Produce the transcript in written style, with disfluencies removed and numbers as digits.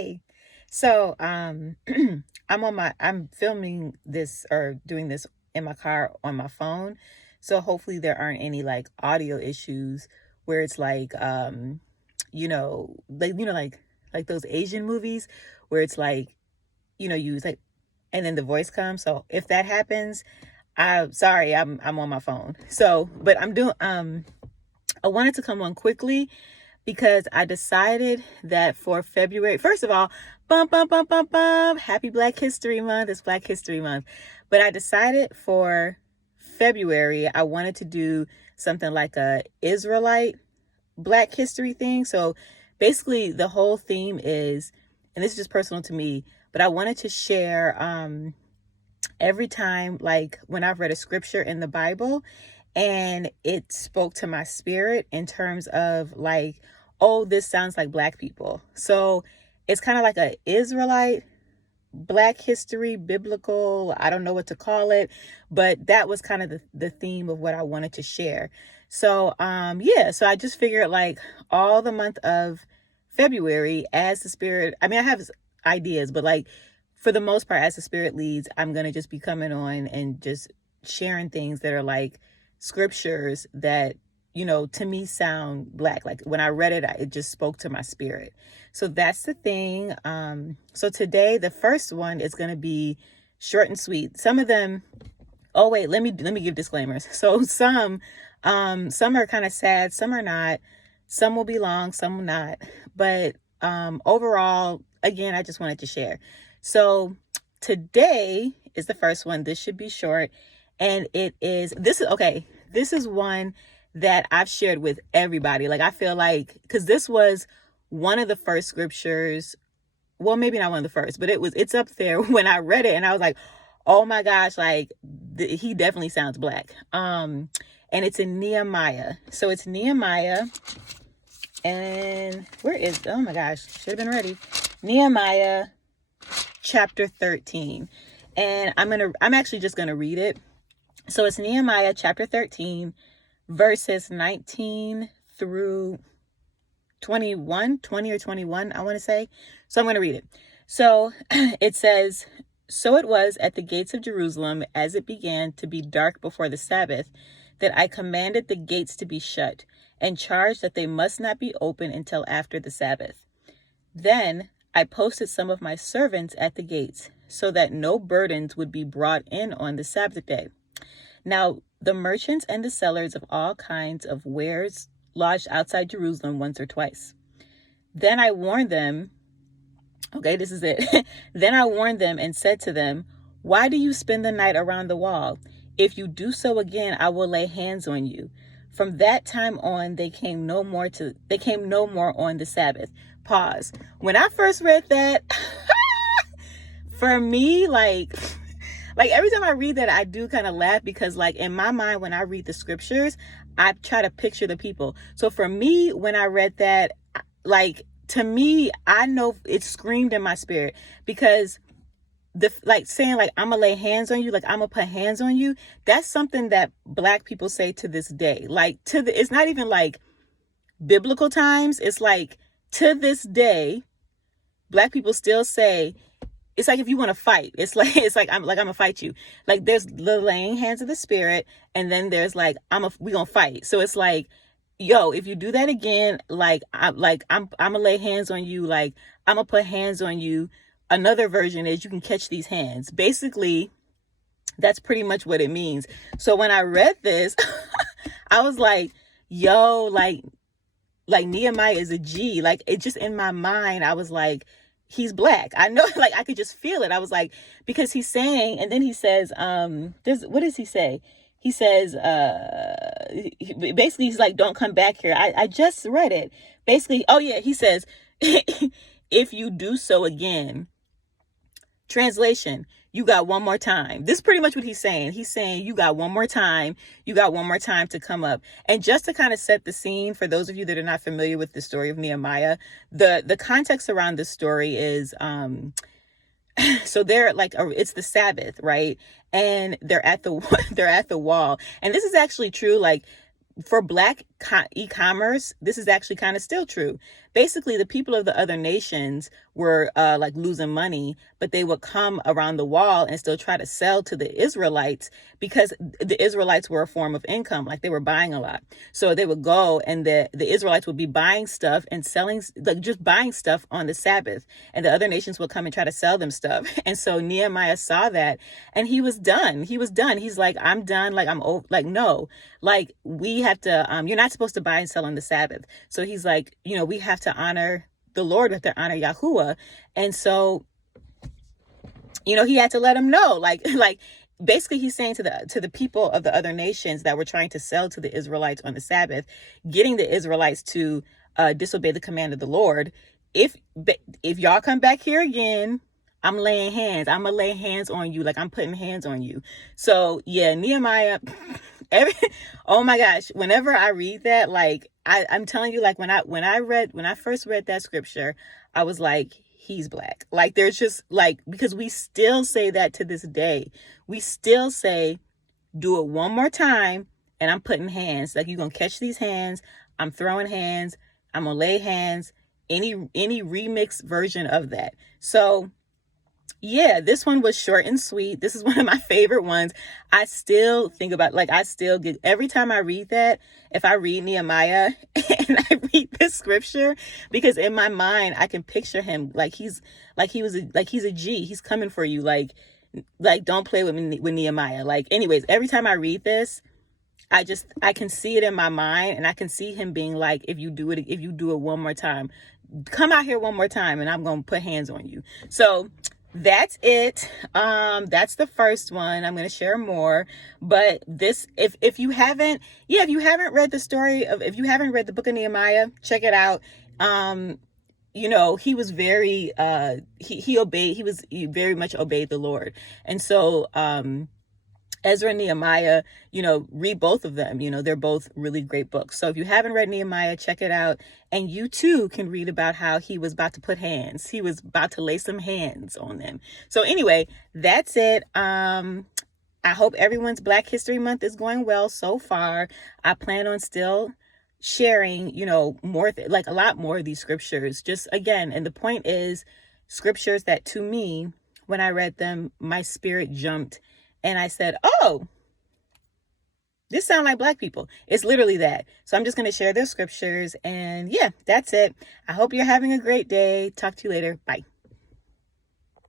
Hey. So, I'm filming this or doing this in my car on my phone. So hopefully there aren't any like audio issues where it's like like those Asian movies where it's like, you like and then the voice comes. So if that happens, I'm sorry, I'm on my phone. So, but I wanted to come on quickly because I decided that for February, first of all, bum, bum, bum, bum, bum, happy Black History Month. It's Black History Month. But I decided for February, I wanted to do something like a Israelite Black History thing. So basically the whole theme is, and this is just personal to me, but I wanted to share every time, like when I've read a scripture in the Bible and it spoke to my spirit in terms of like, oh, this sounds like Black people. So it's kind of like a Israelite Black history, biblical, I don't know what to call it, but that was kind of the theme of what I wanted to share. So so I just figured like all the month of February, as the spirit, I mean, I have ideas, but like for the most part, as the spirit leads, I'm going to just be coming on and just sharing things that are like scriptures that, to me sound Black. Like when I read it, it just spoke to my spirit. So that's the thing. So today, the first one is going to be short and sweet. Some of them, oh wait, let me give disclaimers. So some are kind of sad, some are not. Some will be long, some will not. But overall, again, I just wanted to share. So today is the first one. This should be short. And this is one that I've shared with everybody. Like, I feel like, because this was one of the first scriptures, well, maybe not one of the first, but it's up there when I read it and I was like, oh my gosh, like he definitely sounds Black. And it's in Nehemiah. So it's Nehemiah, and oh my gosh, should have been ready. Nehemiah chapter 13. And I'm actually just gonna read it. So it's Nehemiah chapter 13, verses 19 through 20 or 21, I want to say. So I'm going to read it. So it says, "So it was at the gates of Jerusalem, as it began to be dark before the Sabbath, that I commanded the gates to be shut and charged that they must not be open until after the Sabbath. Then I posted some of my servants at the gates so that no burdens would be brought in on the Sabbath day. Now, the merchants and the sellers of all kinds of wares lodged outside Jerusalem once or twice. Then I warned them," okay, this is it. "Then I warned them and said to them, 'Why do you spend the night around the wall? If you do so again, I will lay hands on you.' From that time on, they came no more on the Sabbath." Pause. When I first read that, for me, like every time I read that, I do kind of laugh because like in my mind, when I read the scriptures, I try to picture the people. So for me, when I read that, like to me, I know it screamed in my spirit because saying like, I'm gonna lay hands on you, like I'm gonna put hands on you. That's something that Black people say to this day. Like it's not even like biblical times. It's like to this day, Black people still say, it's like if you want to fight, it's like I'm gonna fight you. Like there's the laying hands of the spirit, and then there's like we gonna fight. So it's like, yo, if you do that again, I'm gonna lay hands on you, like I'm gonna put hands on you. Another version is you can catch these hands. Basically, that's pretty much what it means. So when I read this, I was like, yo, like Nehemiah is a G. Like it just in my mind, I was like, he's Black. I know, like I could just feel it. I was like, because he's saying, and then he says, what does he say? He says, basically he's like, don't come back here. I just read it. Basically, oh yeah, he says, if you do so again. Translation, you got one more time. This is pretty much what he's saying. He's saying you got one more time. You got one more time to come up. And just to kind of set the scene for those of you that are not familiar with the story of Nehemiah, the context around this story is so they're like it's the Sabbath, right? And they're at the wall. And this is actually true, like for Black e-commerce, this is actually kind of still true. basically the people of the other nations were like losing money, but they would come around the wall and still try to sell to the Israelites, because the Israelites were a form of income, like they were buying a lot. So they would go, and the Israelites would be buying stuff and selling, like just buying stuff on the Sabbath, and the other nations would come and try to sell them stuff. And so Nehemiah saw that, and he was done. He's like, I'm done. Like, I'm over. Like, no, like, we have to, you're not supposed to buy and sell on the Sabbath. So he's like, we have to honor the Lord, we have to honor Yahuwah. And so, he had to let him know, like basically he's saying to the people of the other nations that were trying to sell to the Israelites on the Sabbath, getting the Israelites to disobey the command of the Lord. If y'all come back here again, I'm laying hands. I'm gonna lay hands on you. Like, I'm putting hands on you. So yeah, Nehemiah. Oh my gosh! Whenever I read that, like, I'm telling you, like, when I first read that scripture, I was like, he's black. Like, there's just, like, because we still say that to this day. We still say, do it one more time, and I'm putting hands. Like, you're gonna catch these hands. I'm throwing hands. I'm gonna lay hands. Any remix version of that. So yeah, this one was short and sweet. This is one of my favorite ones. I still think about, like, I still get, every time I read that, if I read Nehemiah and I read this scripture, because in my mind, I can picture him like he's a G. He's coming for you. Like, don't play with me, with Nehemiah. Like, anyways, every time I read this, I can see it in my mind, and I can see him being like, if you do it one more time, come out here one more time, and I'm going to put hands on you. So that's it. That's the first one. I'm going to share more, but this, if you haven't read the story of, if you haven't read the book of Nehemiah, check it out. He was very, he very much obeyed the Lord. And so, Ezra and Nehemiah, read both of them. They're both really great books. So if you haven't read Nehemiah, check it out. And you too can read about how he was about to put hands. He was about to lay some hands on them. So anyway, that's it. I hope everyone's Black History Month is going well so far. I plan on still sharing, more, like a lot more of these scriptures. Just again, and the point is, scriptures that, to me, when I read them, my spirit jumped. And I said, oh, this sounds like Black people. It's literally that. So I'm just going to share their scriptures. And yeah, that's it. I hope you're having a great day. Talk to you later. Bye.